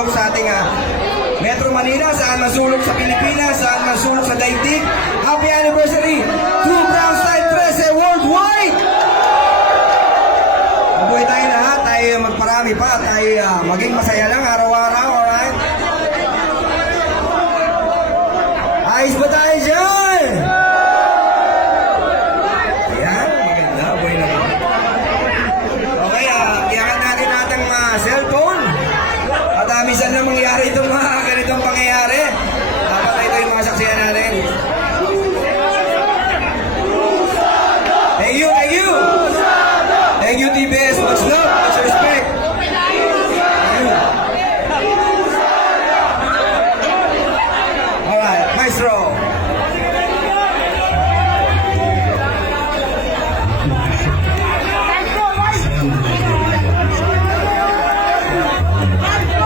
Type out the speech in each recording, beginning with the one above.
sulok sa ating Metro Manila, saan man sulok sa Pilipinas, saan man sulok sa daigdig. Happy anniversary to Brown Style 13 Worldwide! Mabuhay tayo lahat, tayo magparami pa, tayo maging masaya lang araw-araw, alright? Ayos ba tayo dyan? Ayan, maganda, buhay na po. Okay, iyakan natin natin cellphone. At minsan na mangyari itong mga ganitong pangyayari. Dapat ito yung mga saksiyan natin. Thank you, thank you! Thank you, TBS. Much love, much respect. Alright, maestro.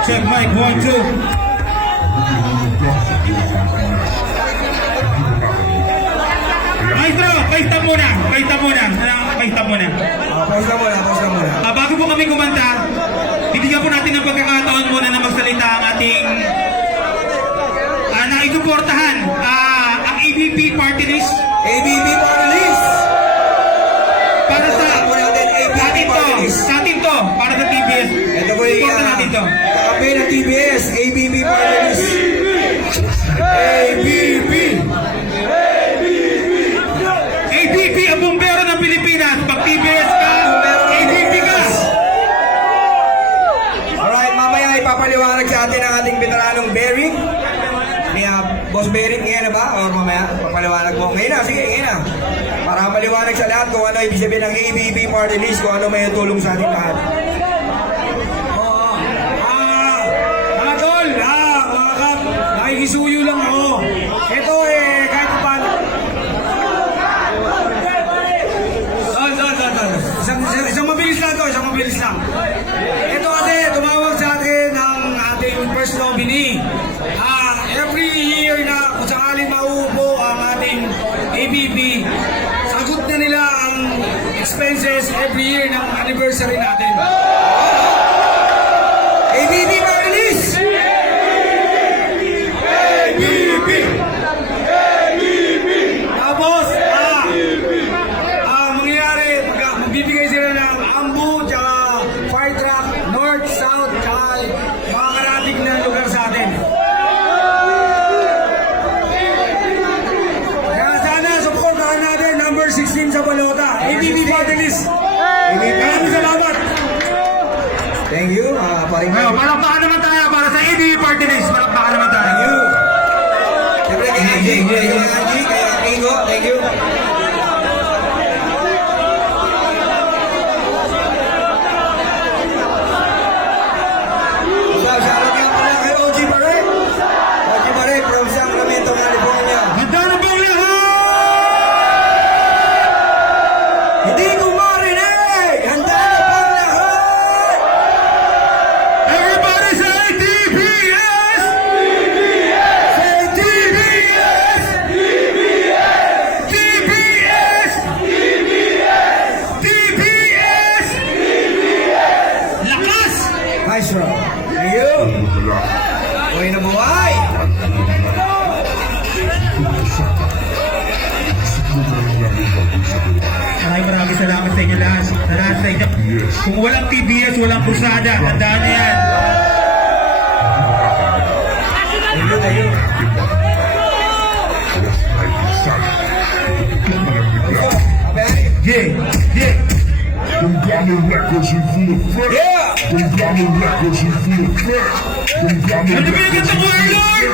Check mic, 1, 2. Maestro, paista muna. Pause na muna. Bago po kami kumanta, bibigyan po natin ng pagkakataon muna na magsalita ang ating naisuportahan ang ABP Party List. ABB Party List! Para sa atin to, para sa TBS. Ito po yung Suporta natin to. kakape ng TBS, ABB Party List. ABB! ABP ang bumbero ng Pilipinas. Pag TBS ka, ABP ka. Alright, mamaya ipapaliwanag sa atin ang ating veteranong Bering. Boss Bering, ngayon na ba? O mamaya, papaliwanag mo. Ngayon na, sige, ngayon na. Para maliwanag sa lahat kung ano ibig sabihin ng ABB Party List, kung ano may tulong sa ating lahat. Mga tol, mga kap, nakikisuyo lang ako. Ito kahit pa paano. Isang mabilis lang. Ito kasi, tumawag sa atin ang ating first nominee. Every year na kung sakaling mauupo ang ating ABB, sagot na nila ang expenses every year ng anniversary natin. ABB Party List! ABB! Tapos, mangyayari, magbibigay sila ng ambu, tsaka fire truck, north, south, tsaka mga karating na lugar sa atin. Kaya sana, supportahan natin, number 16 sa balota, ABB Party List. Maraming salamat. Thank you, paring Palakpakan naman tayo para sa ABP Party List. Palakpakan naman tayo. Siyempre kay Angie, kay Ingo, thank you. Shoutout nga pala kay OG Pare. OG Pare from Sacramento, California. Handa na ba ang lahat? Hindi ko marinig! Handa na bang lahat? Everybody say TBS! Say TBS! TBS! TBS! Lakas! Maestro, thank you. Buhay na buhay! Maraming salamat sa inyo lahat. Sa lahat sa inyo. Kung walang TBS, walang krusada. Tandaan niyo yan. Thank you, thank you. Yeah, yeah. Them diamond records in full effect. Yeah! Them diamond records in full effect. Them diamond Ano ba yung records ganda in mo, full Lord?